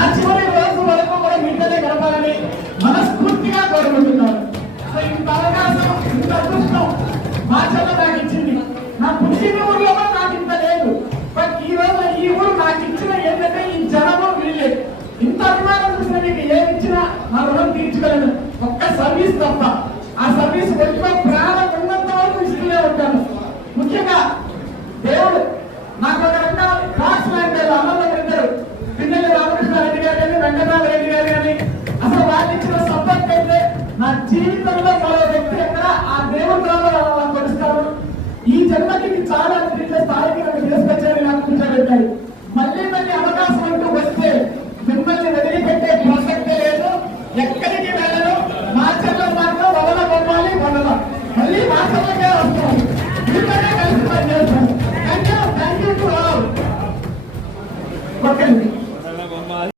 ఆ చివరి వయసు వరకు కూడా మీతోనే గడపాలని మనస్ఫూర్తిగా కోరుకుంటున్నాను. సో ఇంత అవకాశం ఇంత అదృష్టం మా చెల్ల నాకు ఇచ్చింది. నా పుట్టిన ఊర్లో కూడా నాకు ఇంత లేదు. బట్ ఈ రోజు ఈ ఊరు నాకు ఇచ్చిన ఏంటంటే ఈ జనము వీళ్ళే ఇంత అభిమానం చూసిన మీకు ఏమి ఇచ్చినా నా రుణం తీర్చుకోలేను. ఒక్క సర్వీస్ తప్ప. జీవితంలో మరో వ్యక్తి ఎక్కడ? ఆ దేవుడి ద్వారా కొలుస్తారు. ఈ జన్మకి చాలా దీంట్లో స్థాయికి నన్ను తీసుకొచ్చారని నాకు కూర్చోబెట్టారు మళ్ళీ మళ్ళీ అవకాశం అంటూ వస్తే మిమ్మల్ని వదిలిపెట్టే ప్రసక్తే లేదు. ఎక్కడికి వెళ్ళను. మా మాత్రం వదల బొమ్మాలి వదల. మళ్ళీ మా వస్తాం. మీతోనే కలిసి పనిచేస్తాం. Thank you thank you to all. ఒక్కరికి